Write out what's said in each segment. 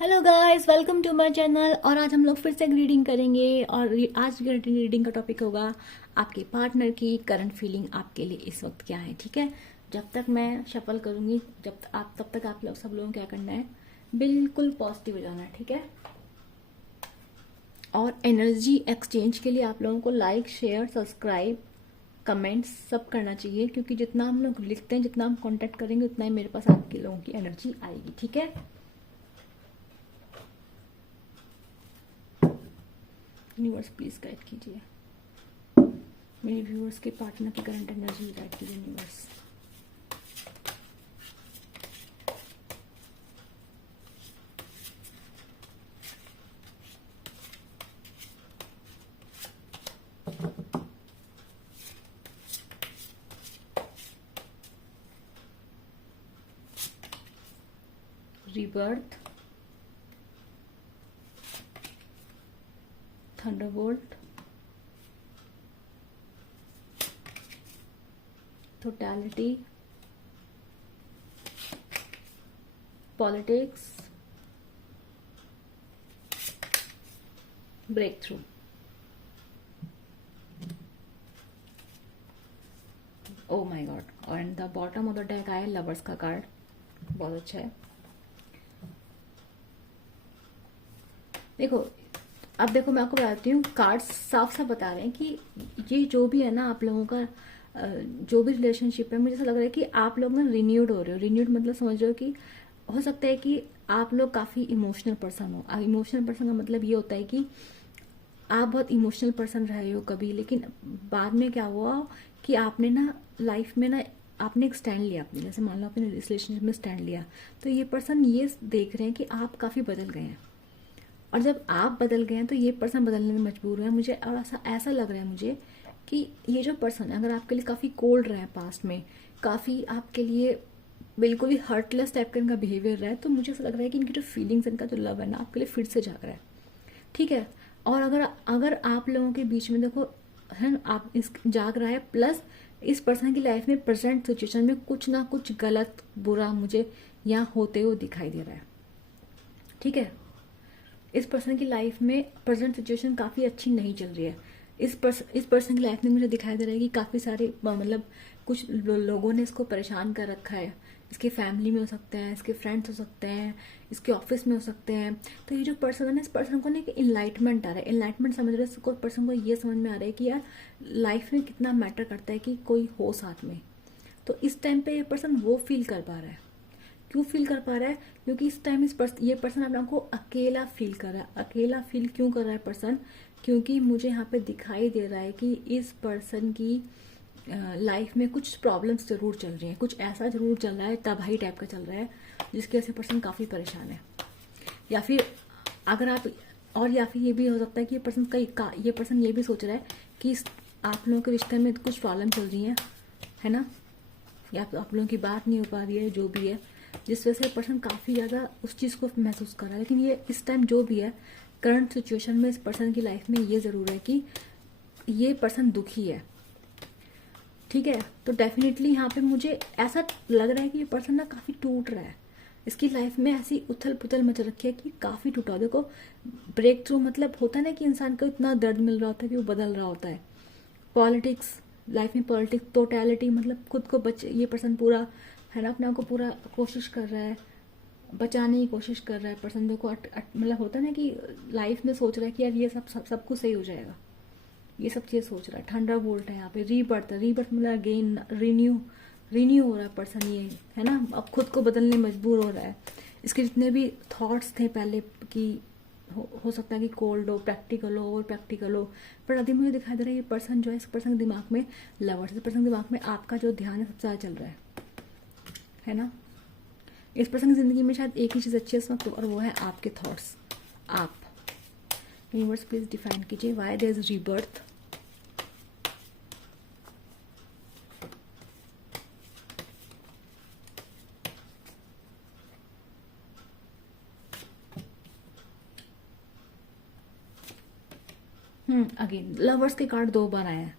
Hello guys, welcome to my channel. और आज हम लोग फिर से एक रीडिंग करेंगे और आज की रीडिंग का टॉपिक होगा आपके पार्टनर की करंट फीलिंग आपके लिए इस वक्त क्या है। ठीक है, जब तक मैं शफल करूंगी तब तक आप लोग सब लोगों को क्या करना है, बिल्कुल पॉजिटिव हो जाना है। ठीक है, और एनर्जी एक्सचेंज के लिए आप लोगों को लाइक, शेयर, सब्सक्राइब, कमेंट्स सब करना चाहिए, क्योंकि जितना हम लोग लिखते हैं, जितना हम कांटेक्ट करेंगे, उतना ही मेरे पास आपके लोगों की एनर्जी आएगी। ठीक है, यूनिवर्स प्लीज गाइड कीजिए मेरे व्यूअर्स के पार्टनर की करंट एनर्जी गाइड कीजिए universe. Rebirth, thunderbolt, totality, politics, breakthrough. Oh my god, और the bottom of the deck आया लवर्स का कार्ड, बहुत अच्छा है। देखो, अब देखो मैं आपको बताती हूँ, कार्ड्स साफ साफ बता रहे हैं कि ये जो भी है ना आप लोगों का, जो भी रिलेशनशिप है, मुझे ऐसा लग रहा है कि आप लोग ना रिन्यूड हो रहे हो। रिन्यूड मतलब समझ रहे हो कि हो सकता है कि आप लोग काफी इमोशनल पर्सन हो। इमोशनल पर्सन का मतलब ये होता है कि आप बहुत इमोशनल पर्सन रहे हो कभी, लेकिन बाद में क्या हुआ कि आपने ना लाइफ में ना आपने एक स्टैंड लिया अपने, जैसे मान लो आपने रिलेशनशिप में स्टैंड लिया, तो ये पर्सन ये देख रहे हैं कि आप काफी बदल गए हैं। और जब आप बदल गए हैं तो ये पर्सन बदलने में मजबूर है मुझे, और ऐसा ऐसा लग रहा है मुझे कि ये जो पर्सन है, अगर आपके लिए काफी कोल्ड रहा है पास्ट में, काफी आपके लिए बिल्कुल ही हर्टलेस टाइप का इनका बिहेवियर रहा है, तो मुझे ऐसा लग रहा है कि इनकी जो फीलिंग्स, इनका जो लव है ना, आपके लिए फिर से जाग रहा है। ठीक है, और अगर अगर आप लोगों के बीच में देखो है ना, आप इस जाग रहा है, प्लस इस पर्सन की लाइफ में प्रेजेंट सिचुएशन में कुछ ना कुछ गलत बुरा मुझे यहाँ होते हुए दिखाई दे रहा है। ठीक है, इस पर्सन की लाइफ में प्रेजेंट सिचुएशन काफी अच्छी नहीं चल रही है। इस पर्सन की लाइफ में मुझे दिखाई दे रहा है कि काफी सारे मतलब कुछ लोगों ने इसको परेशान कर रखा है। इसकी फैमिली में हो सकते हैं, इसके फ्रेंड्स हो सकते हैं, इसके ऑफिस में हो सकते हैं। तो ये जो पर्सन है ना, इस पर्सन को ना एक इनलाइटमेंट आ रहा है। इनलाइटमेंट समझ रहे हैं, पर्सन को ये समझ में आ रहा है कि यार लाइफ में कितना मैटर करता है कि कोई हो साथ में। तो इस टाइम पे ये पर्सन वो फील कर पा रहा है। क्यों फील कर पा रहा है? क्योंकि इस टाइम ये पर्सन अपने आप को अकेला फील कर रहा है। अकेला फील क्यों कर रहा है पर्सन? क्योंकि मुझे यहाँ पे दिखाई दे रहा है कि इस पर्सन की लाइफ में कुछ प्रॉब्लम्स जरूर चल रही हैं, कुछ ऐसा जरूर चल रहा है, तबाही टाइप का चल रहा है, जिसकी वजह से पर्सन काफी परेशान है। या फिर अगर आप, और या फिर ये भी हो सकता है कि ये पर्सन ये भी सोच रहा है कि आप लोगों के रिश्ते में कुछ प्रॉब्लम चल रही है ना, या तो आप लोगों की बात नहीं हो पा रही है, जो भी है, जिस वजह से पर्सन काफी ज्यादा उस चीज को महसूस कर रहा है। लेकिन ये इस टाइम जो भी है, करंट सिचुएशन में इस पर्सन की लाइफ में ये जरूर है कि ये पर्सन दुखी है। ठीक है, तो डेफिनेटली यहाँ पे मुझे ऐसा लग रहा है कि ये पर्सन ना काफी टूट रहा है। इसकी लाइफ में ऐसी उथल पुथल मच रखी है कि काफी टूटा। देखो, ब्रेक थ्रू मतलब होता है ना कि इंसान को इतना दर्द मिल रहा होता है कि वो बदल रहा होता है। पॉलिटिक्स, लाइफ में पॉलिटिक्स, टोटलिटी मतलब खुद को ये पर्सन पूरा है ना, अपने आप को पूरा कोशिश कर रहा है, बचाने की कोशिश कर रहा है पर्सन। देखो मतलब होता है ना कि लाइफ में सोच रहा है कि यार ये सब कुछ सही हो जाएगा, ये सब चीज सोच रहा है। ठंडा बोल्ट है यहाँ पे, रीबर्थ। रीबर्थ मतलब अगेन रिन्यू हो रहा है पर्सन, ये है ना, अब खुद को बदलने मजबूर हो रहा है। इसके जितने भी थॉट्स थे पहले कि हो सकता है कि कोल्ड हो, प्रैक्टिकल हो, और प्रैक्टिकल हो, पर अभी मुझे दिखाई दे रहा है ये पर्सन जो है, इस पर्सन के दिमाग में लवर्स, इस पर्सन के दिमाग में आपका जो ध्यान है सबसे ज्यादा चल रहा है ना। इस पर्सन की जिंदगी में शायद एक ही चीज अच्छी है इस वक्त, और वो है आपके थॉट्स। आप यूनिवर्स प्लीज डिफाइन कीजिए why there is rebirth. Again lovers के कार्ड 2 बार आए हैं।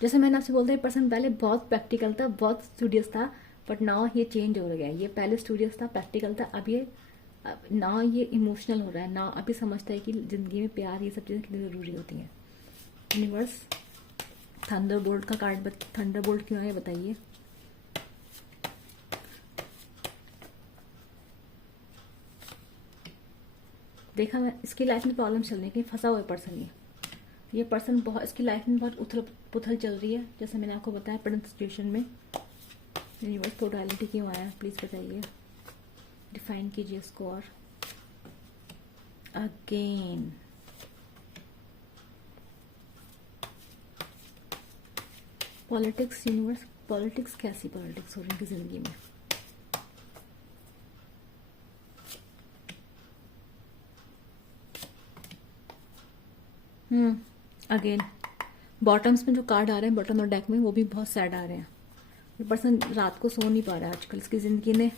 जैसे मैंने आपसे बोलता, पर्सन पहले बहुत प्रैक्टिकल था, बहुत स्टूडियस था, बट नाउ ये चेंज हो गया है। ये पहले स्टूडियस था, प्रैक्टिकल था, अब ये ना ये इमोशनल हो रहा है, ना अभी समझता है कि ज़िंदगी में प्यार ये सब चीज़ें कितनी ज़रूरी होती हैं। यूनिवर्स, थंडरबोल्ट का कार्ड, थंडरबोल्ट क्यों है बताइए। देखा मैं, इसकी लाइफ में प्रॉब्लम चल रही है, कहीं फंसा हुआ है पर्सन ये पर्सन बहुत, इसकी लाइफ में बहुत उथल पुथल चल रही है, जैसे मैंने आपको बताया प्रेजेंट सिचुएशन में। यूनिवर्स टोटलिटी क्यों आया प्लीज़ बताइए, डिफाइन कीजिए इसको। और अगेन पॉलिटिक्स, यूनिवर्स पॉलिटिक्स, कैसी पॉलिटिक्स हो रही है उनकी ज़िंदगी में। अगेन बॉटम्स में जो कार्ड आ रहे हैं बॉटम और डेक में, वो भी बहुत सैड आ रहे हैं। ये पर्सन रात को सो नहीं पा रहा है आजकल, इसकी ज़िंदगी में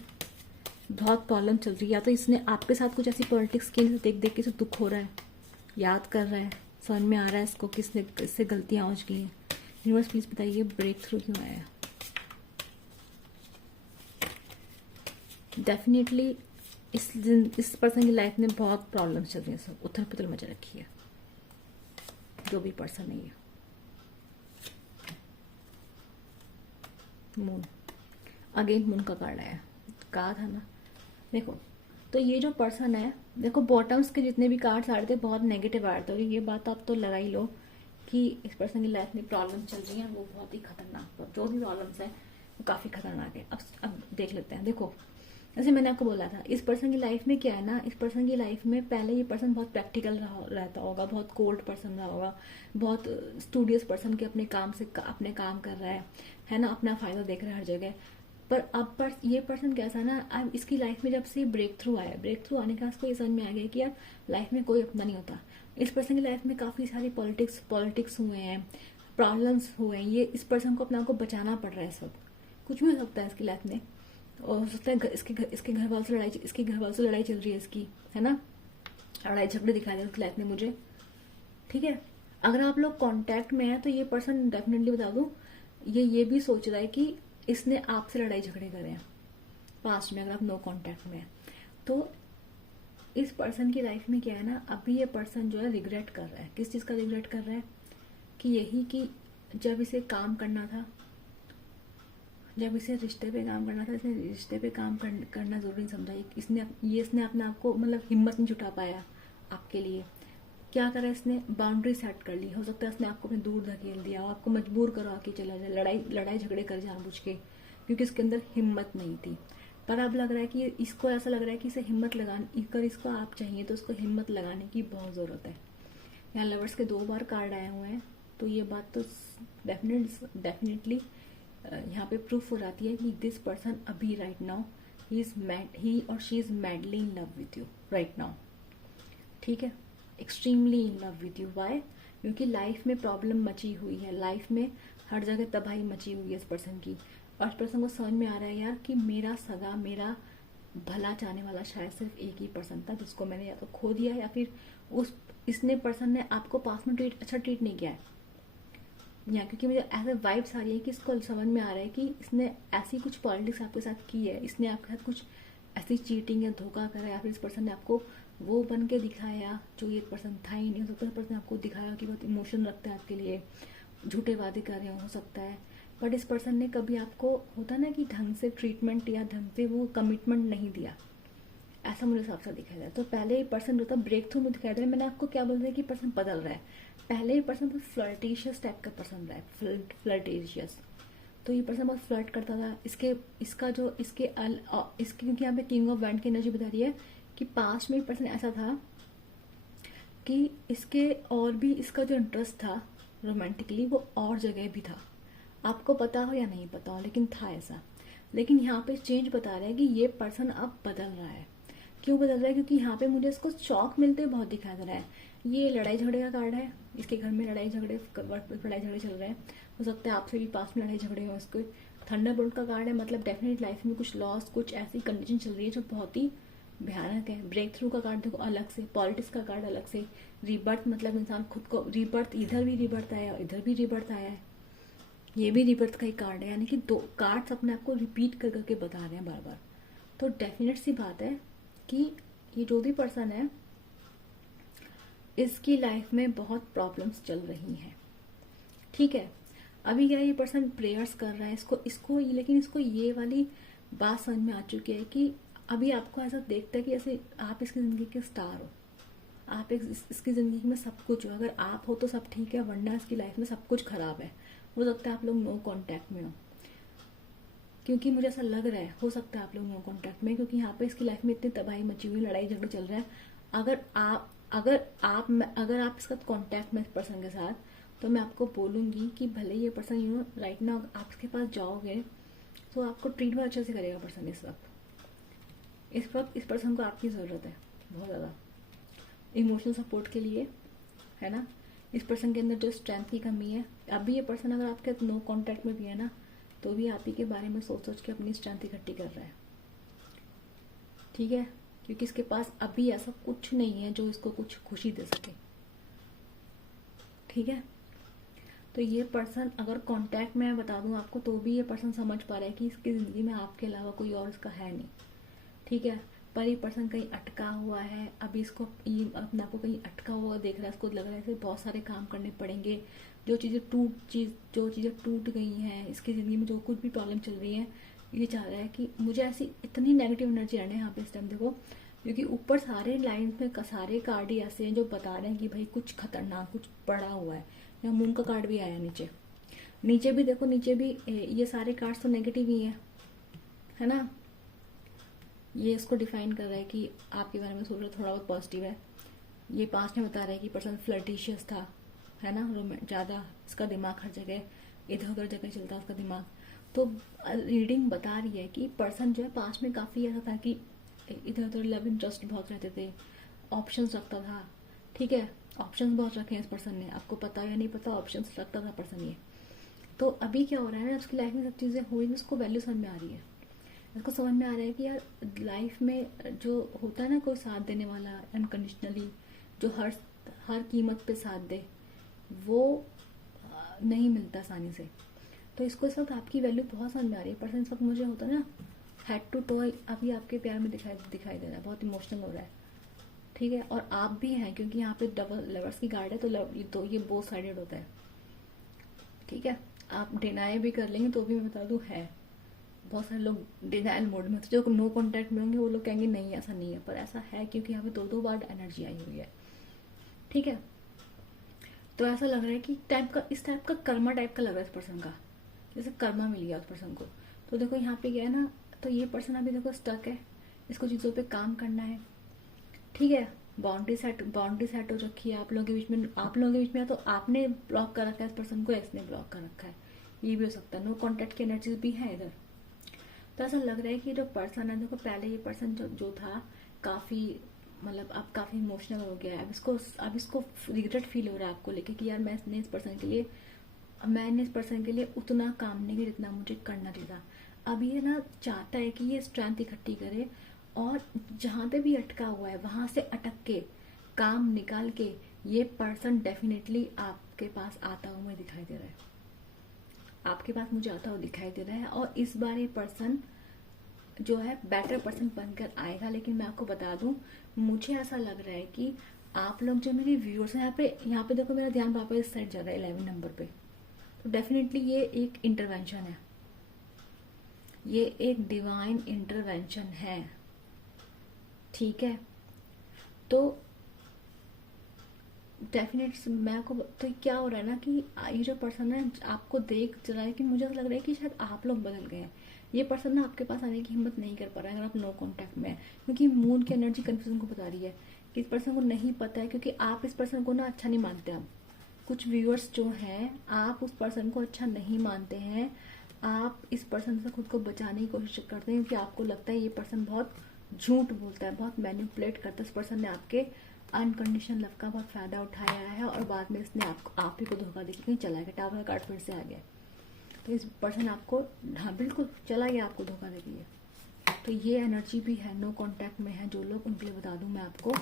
बहुत प्रॉब्लम चल रही है। या तो इसने आपके साथ कुछ ऐसी पॉलिटिक्स की देख देख के इसे दुख हो रहा है, याद कर रहा है, समझ में आ रहा है इसको किसने इससे गलतियाँ हो गई हैं। यूनिवर्स प्लीज़ बताइए ब्रेक थ्रू क्यों आया। डेफिनेटली इस पर्सन की लाइफ में बहुत प्रॉब्लम चल रही है, सब उथल पुथल मचा रखी है, जो भी पर्सन है ये। मून, अगेन मून का कार्ड आया, कहा था ना। देखो तो ये जो पर्सन है, देखो बॉटम्स के जितने भी कार्ड्स आ रहे थे बहुत नेगेटिव आ रहे थे, और ये बात आप तो लगा ही लो कि इस पर्सन की लाइफ में प्रॉब्लम चल रही है, वो बहुत ही खतरनाक, जो भी प्रॉब्लम्स है वो काफ़ी खतरनाक है। अब देख लेते हैं। देखो जैसे मैंने आपको बोला था, इस पर्सन की लाइफ में क्या है ना, इस पर्सन की लाइफ में पहले ये पर्सन बहुत प्रैक्टिकल रहता होगा, बहुत कोल्ड पर्सन रहा होगा, बहुत स्टूडियस पर्सन के अपने काम से अपने काम कर रहा है ना, अपना फायदा देख रहा है हर जगह। पर अब ये पर्सन कैसा ना, अब इसकी लाइफ में जब से ब्रेक थ्रू आया, ब्रेक थ्रू आने का इसको ये समझ में आ गया कि यार लाइफ में कोई अपना नहीं होता। इस पर्सन की लाइफ में काफ़ी सारी पॉलिटिक्स हुए हैं, प्रॉब्लम्स हुए हैं, ये इस पर्सन को अपने आप को बचाना पड़ रहा है। सब कुछ भी हो सकता है इसकी लाइफ में, और हो सकता है इसके घर वालों से लड़ाई चल रही है इसकी, है ना, लड़ाई झगड़े दिखा रहे हैं उसकी लाइफ में मुझे। ठीक है, अगर आप लोग कांटेक्ट में हैं तो ये पर्सन डेफिनेटली बता दूं, ये भी सोच रहा है कि इसने आपसे लड़ाई झगड़े करे हैं पास्ट में। अगर आप नो कांटेक्ट में हैं तो इस पर्सन की लाइफ में क्या है ना, अभी ये पर्सन जो है रिग्रेट कर रहा है। किस चीज़ का रिग्रेट कर रहा है? कि यही कि जब इसे काम करना था, जब इसे रिश्ते पे काम करना था, इसने रिश्ते पे काम करना ज़रूरी समझा। इसने अपने आप को मतलब हिम्मत नहीं जुटा पाया आपके लिए। क्या करा इसने? बाउंड्री सेट कर ली। हो सकता है इसने आपको अपने दूर धकेल दिया, आपको मजबूर करो आके चला जाए, लड़ाई झगड़े कर जानबूझ के, क्योंकि इसके अंदर हिम्मत नहीं थी। पर अब लग रहा है कि इसको ऐसा लग रहा है कि इसे हिम्मत लगाने, अगर इसको आप चाहिए तो उसको हिम्मत लगाने की बहुत ज़रूरत है। यहाँ लवर्स के 2 बार कार्ड आए हुए हैं, तो ये बात तो डेफिनेटली यहाँ पे प्रूफ हो जाती है कि दिस पर्सन अभी राइट नाउ ही और she is madly in love with you right now. ठीक है, extremely in love with you. Why? क्योंकि लाइफ में प्रॉब्लम मची हुई है, लाइफ में हर जगह तबाही मची हुई है इस पर्सन की, और इस पर्सन को समझ में आ रहा है यार कि मेरा सगा, मेरा भला चाहने वाला शायद सिर्फ एक ही पर्सन था, जिसको मैंने या तो खो दिया या फिर इसने पर्सन ने आपको पास में अच्छा ट्रीट नहीं किया है। या क्योंकि मुझे ऐसे वाइब्स आ रही है कि इसको समझ में आ रहा है कि इसने ऐसी कुछ पॉलिटिक्स आपके साथ की है, इसने आपके साथ कुछ ऐसी चीटिंग या धोखा करा, या फिर इस पर्सन ने आपको वो बन के दिखाया जो ये पर्सन था ही नहीं। हो सकता है पर्सन आपको दिखाया कि बहुत इमोशन रखता है आपके लिए, झूठे वादे कर रहे हो सकता है, बट इस पर्सन ने कभी आपको, होता ना कि ढंग से ट्रीटमेंट या ढंग से वो कमिटमेंट नहीं दिया, ऐसा मुझे साफ साफ दिखाई दे रहा है। तो पहले ही पर्सन जो था ब्रेक थ्रू में दिखाई दे रहा है। मैंने आपको क्या बोल रहा है कि पर्सन बदल रहा है। पहले ही पर्सन बहुत फ्लर्टिशियस टाइप का पर्सन रहा है, फ्लर्टिशियस। तो ये पर्सन बहुत फ्लर्ट करता था। इसके क्योंकि यहाँ पे किंग ऑफ वैंड की एनर्जी बता रही है कि पास्ट में पर्सन ऐसा था कि इसके और भी इसका जो इंटरेस्ट था रोमांटिकली वो और जगह भी था, आपको पता हो या नहीं पता हो, लेकिन था ऐसा। लेकिन यहाँ पे चेंज बता रहा है कि ये पर्सन अब बदल रहा है। क्यों बदल रहा है? क्योंकि यहाँ पे मुझे इसको शौक मिलते बहुत दिखाई दे रहा है। ये लड़ाई झगड़े का कार्ड है, इसके घर में लड़ाई झगड़े चल रहे हैं। हो सकता है आपसे भी पास में लड़ाई झगड़े हो। इसको थंडरबोल्ट का कार्ड है, मतलब डेफिनेट लाइफ में कुछ लॉस, कुछ ऐसी कंडीशन चल रही है जो बहुत ही भयानक है। ब्रेक थ्रू का कार्ड देखो अलग से, पॉलिटिक्स का कार्ड अलग से, रीबर्थ मतलब इंसान खुद को रीबर्थ, इधर भी रीबर्थ आया इधर भी रीबर्थ आया है, ये भी रीबर्थ का ही कार्ड है। यानी कि 2 कार्ड्स अपने आप को रिपीट कर करके बता रहे हैं बार बार। तो डेफिनेट सी बात है कि ये जो भी पर्सन है इसकी लाइफ में बहुत प्रॉब्लम्स चल रही हैं, ठीक है। अभी क्या ये पर्सन प्रेयर्स कर रहा है, इसको लेकिन इसको ये वाली बात समझ में आ चुकी है कि अभी आपको ऐसा देखता है कि ऐसे आप इसकी जिंदगी के स्टार हो, आप इसकी जिंदगी में सब कुछ हो। अगर आप हो तो सब ठीक है, वरना इसकी लाइफ में सब कुछ खराब है। हो सकता है आप लोग नो कांटेक्ट में हो, क्योंकि मुझे ऐसा लग रहा है, हो सकता है आप लोग नो कांटेक्ट में, क्योंकि यहाँ पे इसकी लाइफ में इतनी तबाही मची हुई, लड़ाई झगड़े चल रहा है। अगर आप इसका कांटेक्ट में इस पर्सन के साथ, तो मैं आपको बोलूंगी कि भले ये पर्सन राइट नाउ आपके पास जाओगे तो आपको ट्रीट बहुत अच्छे से करेगा पर्सन। इस वक्त इस पर्सन को आपकी ज़रूरत है बहुत ज़्यादा इमोशनल सपोर्ट के लिए, है ना। इस पर्सन के अंदर जो स्ट्रेंथ की कमी है, अभी ये पर्सन अगर आपके नो कांटेक्ट में भी है ना, तो भी आप ही के बारे में सोच सोच के अपनी स्ट्रेंथ इकट्ठी कर रहा है, ठीक है। क्योंकि इसके पास अभी ऐसा कुछ नहीं है जो इसको कुछ खुशी दे सके, ठीक है। तो ये पर्सन अगर कांटेक्ट में बता दूं आपको, तो भी ये पर्सन समझ पा रहा है कि इसकी ज़िंदगी में आपके अलावा कोई और इसका है नहीं, ठीक है। पर ये पर्सन कहीं अटका हुआ है, अभी इसको अपने आप को कहीं अटका हुआ देख रहा है। इसको लग रहा है कि बहुत सारे काम करने पड़ेंगे, जो चीज़ें टूट गई हैं इसकी ज़िंदगी में, जो कुछ भी प्रॉब्लम चल रही है, ये चाह रहा है कि मुझे ऐसी इतनी नेगेटिव एनर्जी रहने यहाँ पे इस टाइम देखो, क्योंकि ऊपर सारे लाइन्स में सारे कार्ड ही ऐसे हैं जो बता रहे हैं कि भाई कुछ खतरनाक, कुछ पड़ा हुआ है। यहाँ मून का कार्ड भी आया नीचे भी देखो, नीचे भी ये सारे कार्ड्स तो नेगेटिव ही है ना। ये इसको डिफाइन कर रहा है कि आपके बारे में सोच रहा थोड़ा बहुत पॉजिटिव है। ये पास्ट में बता रहा है कि पर्सन फ्लर्टिशियस था, है ना, ज़्यादा इसका दिमाग हर जगह इधर उधर जगह चलता है उसका दिमाग। तो रीडिंग बता रही है कि पर्सन जो है पास्ट में काफ़ी ऐसा था कि इधर उधर लव इंटरेस्ट बहुत रहते थे, ऑप्शंस रखता था, ठीक है। ऑप्शंस बहुत रखे हैं इस पर्सन ने, आपको पता या नहीं पता, ऑप्शंस रखता था पर्सन ये। तो अभी क्या हो रहा है ना, उसकी लाइफ में सब चीज़ें हुई, उसको वैल्यू समझ में आ रही है। इसको समझ में आ रहा है कि यार लाइफ में जो होता है ना, कोई साथ देने वाला अनकंडीशनली, जो हर कीमत पे साथ दे, वो नहीं मिलता आसानी से। तो इसको इस वक्त आपकी वैल्यू बहुत समझ में आ रही है। पर्सन इस वक्त मुझे होता है ना हेड टू टो अभी आपके प्यार में दिखाई दे रहा है, बहुत इमोशनल हो रहा है, ठीक है। और आप भी हैं, क्योंकि यहाँ पे डबल लवर्स की कार्ड है, तो ये बोथ साइडेड होता है, ठीक है। आप डिनाई भी कर लेंगे तो भी मैं बता दूं है, बहुत सारे लोग डिनाइल मोड में, तो जो नो कांटेक्ट में होंगे वो लोग कहेंगे नहीं ऐसा नहीं है, पर ऐसा है, क्योंकि यहाँ पे दो बार एनर्जी आई हुई है, ठीक है। तो ऐसा लग रहा है कि इस टाइप का कर्मा टाइप का लग रहा है इस पर्सन का, जैसे कर्मा मिल गया उस पर्सन को। तो देखो यहाँ पे गया ना, तो ये पर्सन अभी देखो स्टक है, इसको चीज़ों पे काम करना है, ठीक है। बाउंड्री सेट हो रखी है आप लोगों के बीच में, तो आपने ब्लॉक कर रखा है इस पर्सन को, इसने ब्लॉक कर रखा है, ये भी हो सकता है। नो कॉन्टेक्ट की एनर्जीज भी है इधर। तो ऐसा लग रहा है कि जो पर्सन है, देखो पहले ये पर्सन जो था काफ़ी, मतलब अब काफ़ी इमोशनल हो गया है। अब इसको रिग्रेट फील हो रहा है आपको लेके कि यार मैंने इस पर्सन के लिए उतना काम नहीं किया जितना मुझे करना चाहिए था। अब ये ना चाहता है कि ये स्ट्रेंथ इकट्ठी करे, और जहाँ पे भी अटका हुआ है वहाँ से अटक के काम निकाल के ये पर्सन डेफिनेटली आपके पास आता हुआ दिखाई दे रहा है, आपके पास मुझे आता हुआ दिखाई दे रहा है। और इस बार ये पर्सन जो है बेटर पर्सन बनकर आएगा। लेकिन मैं आपको बता दूं, मुझे ऐसा लग रहा है कि आप लोग जो मेरे व्यूअर्स हैं, यहाँ पे देखो मेरा ध्यान वापस इस साइड जा रहा है 11 नंबर पे, तो डेफिनेटली ये एक इंटरवेंशन है, ये एक डिवाइन इंटरवेंशन है, ठीक है। तो डेफिनेट मैं आपको, तो क्या हो रहा है ना कि ये जो पर्सन है आपको देख रहा है कि मुझे ऐसा लग रहा है कि शायद आप लोग बदल गए हैं। ये पर्सन ना आपके पास आने की हिम्मत नहीं कर पा रहा है अगर आप नो कांटेक्ट में है, क्योंकि मून की एनर्जी कंफ्यूजन को बता रही है कि इस पर्सन को नहीं पता है, क्योंकि आप इस पर्सन को ना अच्छा नहीं मानते। आप कुछ व्यूअर्स जो हैं, आप उस पर्सन को अच्छा नहीं मानते हैं, आप इस पर्सन से खुद को बचाने की कोशिश करते हैं, क्योंकि आपको लगता है ये पर्सन बहुत झूठ बोलता है, बहुत मैनिपुलेट करता है। इस पर्सन ने आपके अनकंडीशनल लव का बहुत फायदा उठाया है, और बाद में इसने आप ही को धोखा देके कहीं चला गया। टावर कार्ड फिर से आ गया, तो इस पर्सन आपको, हाँ बिल्कुल चला गया आपको धोखा देके। तो ये एनर्जी भी है, नो कांटेक्ट में है जो लोग, उनके लिए बता दूं मैं आपको।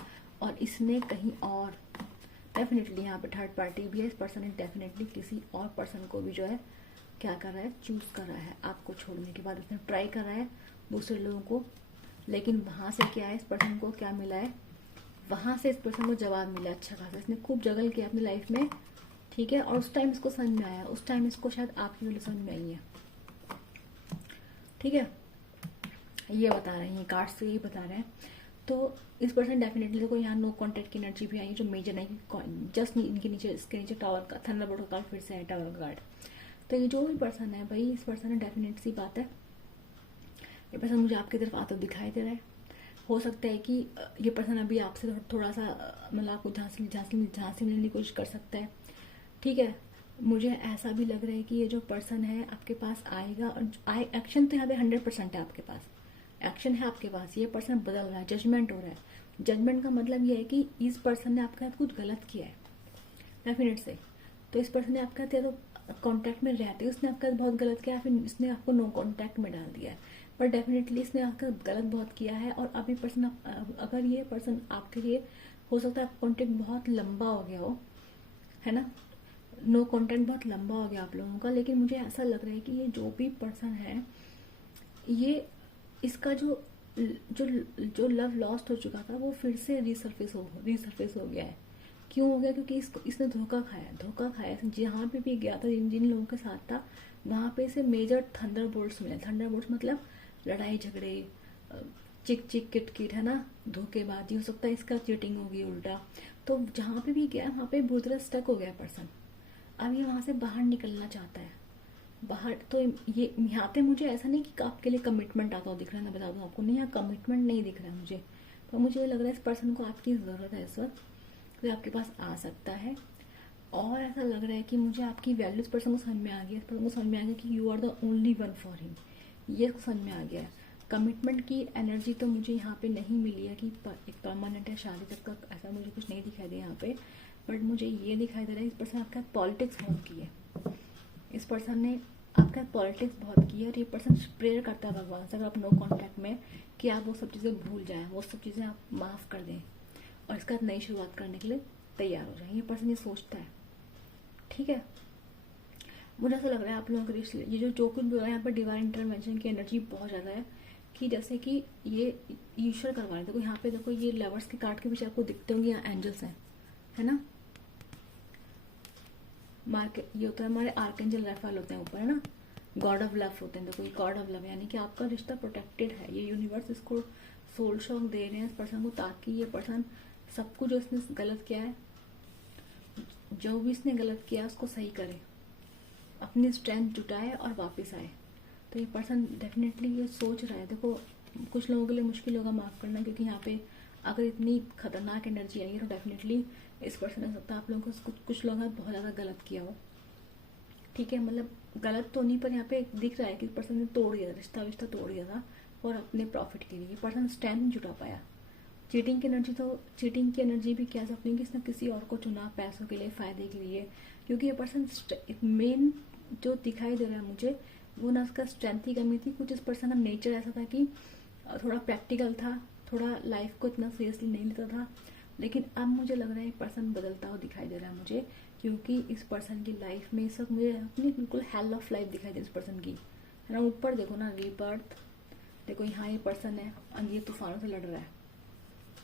और इसने कहीं और डेफिनेटली यहाँ पे थर्ड पार्टी भी है, इस पर्सन ने डेफिनेटली किसी और पर्सन को भी जो है क्या कर रहा है, चूज कर रहा है। आपको छोड़ने के बाद उसने ट्राई कर रहा है दूसरे लोगों को लेकिन वहां से क्या है, इस पर्सन को क्या मिला है, वहां से इस पर्सन को जवाब मिला अच्छा खासा। इसने खूब जगल किया अपनी लाइफ में, ठीक है, और उस टाइम इसको समझ में आया, उस टाइम इसको शायद आपकी वजह समझ में आई है, ठीक है। ये बता रहे हैं, ये कार्ड्स तो यही बता रहे हैं। तो इस पर्सन डेफिनेटली देखो यहाँ नो कॉन्टेक्ट की एनर्जी भी आई है, जो मेजर नहीं, जस्ट इनके नीचे, इसके नीचे टावर का थंडरबर्ड का कार्ड फिर से है, टावर का कार्ड। तो ये जो भी पर्सन है भाई, इस पर्सन है, डेफिनेट सी बात है, ये पर्सन मुझे आपकी तरफ आता दिखाई दे रहा है। हो सकता है कि ये पर्सन अभी आपसे थोड़ा सा मतलब आपको झांसी मिलने की कोशिश कर सकता है, ठीक है। मुझे ऐसा भी लग रहा है कि ये जो पर्सन है आपके पास आएगा, और एक्शन तो यहाँ पे 100% है आपके पास, एक्शन है आपके पास। ये पर्सन बदल रहा है, जजमेंट हो रहा है। जजमेंट का मतलब ये है कि इस पर्सन ने आपके साथ कुछ गलत किया है डेफिनेट से। तो इस पर्सन ने आपके साथ या तो कांटेक्ट में रहते ही उसने आपके साथ बहुत गलत किया, फिर इसने आपको नो कांटेक्ट में डाल दिया है, पर डेफिनेटली इसने आपका गलत बहुत किया है। और अभी पर्सन अगर ये पर्सन आपके लिए, हो सकता है आपका कॉन्टेक्ट बहुत लंबा हो गया हो, है ना, नो कॉन्टेक्ट बहुत लंबा हो गया आप लोगों का, लेकिन मुझे ऐसा लग रहा है कि ये जो भी पर्सन है, ये इसका जो जो जो लव लॉस्ट हो चुका था वो फिर से रीसर्फेस हो गया है। क्यों हो गया? क्योंकि इसने धोखा खाया। जहाँ पे भी गया था, जिन जिन लोगों के साथ था, वहाँ पे इसे मेजर थंडरबोल्ट्स मिले। थंडरबोल्ट्स मतलब लड़ाई झगड़े, चिक चिक किट किट, है ना, धोखेबाजी, हो सकता है इसका चीटिंग होगी उल्टा। तो जहाँ पे भी गया वहाँ पे बुरी तरह स्टक हो गया पर्सन। अब ये वहाँ से बाहर निकलना चाहता है, बाहर। तो ये यहाँ पे मुझे ऐसा नहीं कि आपके लिए कमिटमेंट आता हो दिख रहा है, मैं बता दूँ आपको, नहीं, यहाँ कमिटमेंट नहीं दिख रहा है मुझे। पर मुझे ये लग रहा है इस पर्सन को आपकी ज़रूरत है इस वक्त, कोई आपके पास आ सकता है। और ऐसा लग रहा है कि मुझे आपकी वैल्यू इस पर्सन को समझ में आ गई, इस पर्सन को समझ में आ गया कि you are the only one for him, ये समझ में आ गया है। कमिटमेंट की एनर्जी तो मुझे यहाँ पे नहीं मिली है कि एक परमानेंट है, शादी तक का ऐसा मुझे कुछ नहीं दिखाई दिया यहाँ पे। बट मुझे ये दिखाई दे रहा है इस पर्सन आपके साथ पॉलिटिक्स बहुत की है, इस पर्सन ने आपका पॉलिटिक्स बहुत की है। और ये पर्सन प्रेयर करता है भगवान से, अगर आप नो कॉन्टैक्ट में, कि आप वो सब चीज़ें भूल जाएं, वो सब चीज़ें आप माफ़ कर दें और इसके बाद नई शुरुआत करने के लिए तैयार हो जाएं। ये पर्सन ये सोचता है, ठीक है। मुझे ऐसा लग रहा है आप लोगों के रिश्ते, ये जो कुछ भी हो रहा है यहाँ पर डिवाइन इंटरवेंशन की एनर्जी बहुत ज़्यादा है, कि जैसे कि ये ईश्वर करवा रहे हैं। देखो यहाँ पे, देखो ये लवर्स के कार्ड के पीछे आपको दिखते होंगे यहाँ एंजल्स हैं, है ना, मार्केट, ये होता है हमारे आर्कएंजल राफेल होते हैं ऊपर, है ना, गॉड ऑफ लव होते हैं। देखो ये गॉड ऑफ लव, यानी कि आपका रिश्ता प्रोटेक्टेड है। ये यूनिवर्स इसको सोल शॉक दे रहे हैं इस पर्सन को, ताकि ये पर्सन सब कुछ जो इसने गलत किया है, जो भी इसने गलत किया उसको सही करे, अपनी स्ट्रेंथ जुटाए और वापस आए। तो ये पर्सन डेफिनेटली ये सोच रहा है। देखो कुछ लोगों के लिए मुश्किल होगा माफ़ करना, क्योंकि यहाँ पे अगर इतनी खतरनाक एनर्जी आई है तो डेफिनेटली इस पर्सन ने सकता है आप लोगों को कुछ लोगों ने बहुत ज़्यादा गलत किया हो, ठीक है। मतलब गलत तो नहीं, पर यहाँ पे दिख रहा है कि पर्सन ने तोड़ दिया, रिश्ता तोड़ दिया था और अपने प्रॉफिट के लिए। ये पर्सन स्ट्रेंथ जुटा पाया। चीटिंग की एनर्जी भी कह सकती हूँ कि इसने किसी और को चुना पैसों के लिए, फ़ायदे के लिए, क्योंकि ये पर्सन मेन जो दिखाई दे रहा है मुझे, वो ना उसका स्ट्रेंथ की कमी थी। कुछ इस पर्सन का नेचर ऐसा था कि थोड़ा प्रैक्टिकल था, थोड़ा लाइफ को इतना सीरियसली नहीं लेता था। लेकिन अब मुझे लग रहा है एक पर्सन बदलता हुआ दिखाई दे रहा है मुझे, क्योंकि इस पर्सन की लाइफ में सब मुझे अपनी बिल्कुल हेल ऑफ लाइफ दिखाई दे इस पर्सन की, है ना। ऊपर देखो ना, रीबर्थ, देखो यहाँ ये पर्सन है और ये तूफानों से लड़ रहा है,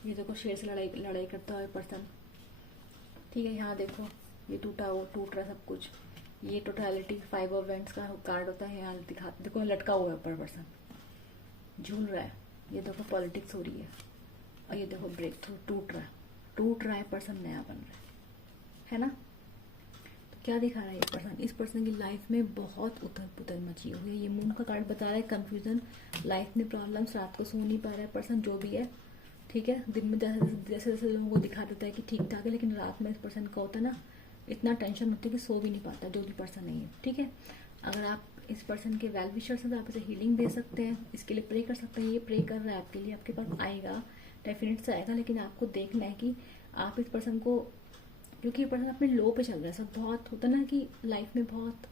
ये देखो शेर से लड़ाई करता हुआ पर्सन, ठीक है। यहाँ देखो ये टूट रहा है सब कुछ। ये टोटलिटी 5 ऑफ वेंट्स का कार्ड होता है, यहाँ दिखाते, देखो लटका हुआ है ऊपर पर्सन, झूल रहा है। ये देखो पॉलिटिक्स हो रही है, और ये देखो ब्रेक थ्रू, टूट रहा है पर्सन, नया बन रहा है ना। तो क्या दिखा रहा है ये पर्सन? इस पर्सन की लाइफ में बहुत उथल पुथल मची हुई है। ये मून का कार्ड बता रहा है कंफ्यूजन, लाइफ में प्रॉब्लम्स, रात को सो नहीं पा रहा है पर्सन, जो भी है, ठीक है। दिन में जैसे लोगों को दिखा देता है कि ठीक ठाक है, लेकिन रात में इस पर्सन का होता है ना, इतना टेंशन होती है कि सो भी नहीं पाता, जो भी पर्सन नहीं है, ठीक है। अगर आप इस पर्सन के वेल विशर से, तो आप इसे हीलिंग दे सकते हैं, इसके लिए प्रे कर सकते हैं। ये प्रे कर रहा है आपके लिए, आपके पास आएगा, डेफिनेट से आएगा। लेकिन आपको देखना है कि आप इस पर्सन को, क्योंकि ये पर्सन अपने लो पे चल रहा है। सब बहुत होता है ना कि लाइफ में बहुत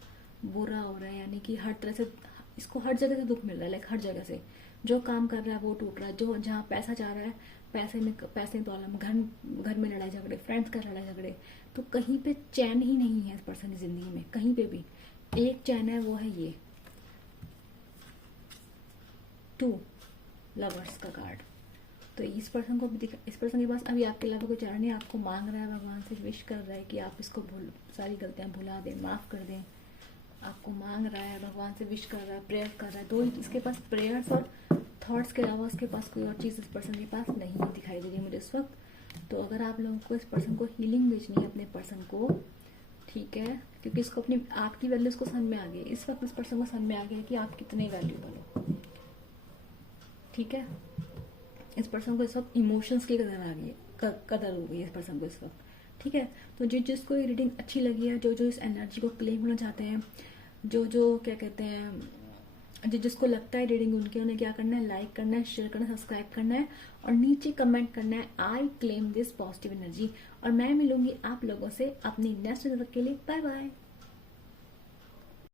बुरा हो रहा है, यानी कि हर तरह से इसको हर जगह से दुख मिल रहा है, लाइक हर जगह से जो काम कर रहा है वो टूट रहा है, जो जहाँ पैसा चाह रहा है, पैसे में प्रॉब्लम, घर में लड़ाई झगड़े, फ्रेंड्स का लड़ाई झगड़े। तो कहीं पे चैन ही नहीं है इस पर्सन की जिंदगी में, कहीं पे भी एक चैन है, वो है ये 2 लवर्स का कार्ड। तो इस पर्सन को भी इस पर्सन के पास अभी आपके अलावा कुछ नहीं, आपको मांग रहा है, भगवान से विश कर रहा है कि आप इसको सारी गलतियां भुला दें, माफ कर दें। आपको मांग रहा है, भगवान से विश कर रहा है, प्रेयर कर रहा है। तो इसके पास प्रेयर्स और थॉट्स के अलावा उसके पास कोई और चीज़ इस पर्सन के पास नहीं दिखाई दे रही मुझे इस वक्त। तो अगर आप लोगों को इस पर्सन को हीलिंग भेजनी है अपने पर्सन को, ठीक है, क्योंकि इसको अपनी आपकी वैल्यू इसको समझ में आ गई इस वक्त, इस पर्सन को समझ में आ गया है कि आप कितने वैल्यूबल हो, ठीक है। इस पर्सन को इस वक्त इमोशंस की कदर आ गई है, कदर हो गई है इस पर्सन को इस वक्त, ठीक है। तो जिसको ये रीडिंग अच्छी लगी है, जो इस एनर्जी को क्लेम होना चाहते हैं, जो क्या कहते हैं, जिसको लगता है रीडिंग उनके, उन्हें क्या करना है, लाइक करना है, शेयर करना है, सब्सक्राइब करना है और नीचे कमेंट करना है I claim this positive energy. और मैं मिलूंगी आप लोगों से अपनी नेक्स्ट वीडियो के लिए। Bye bye.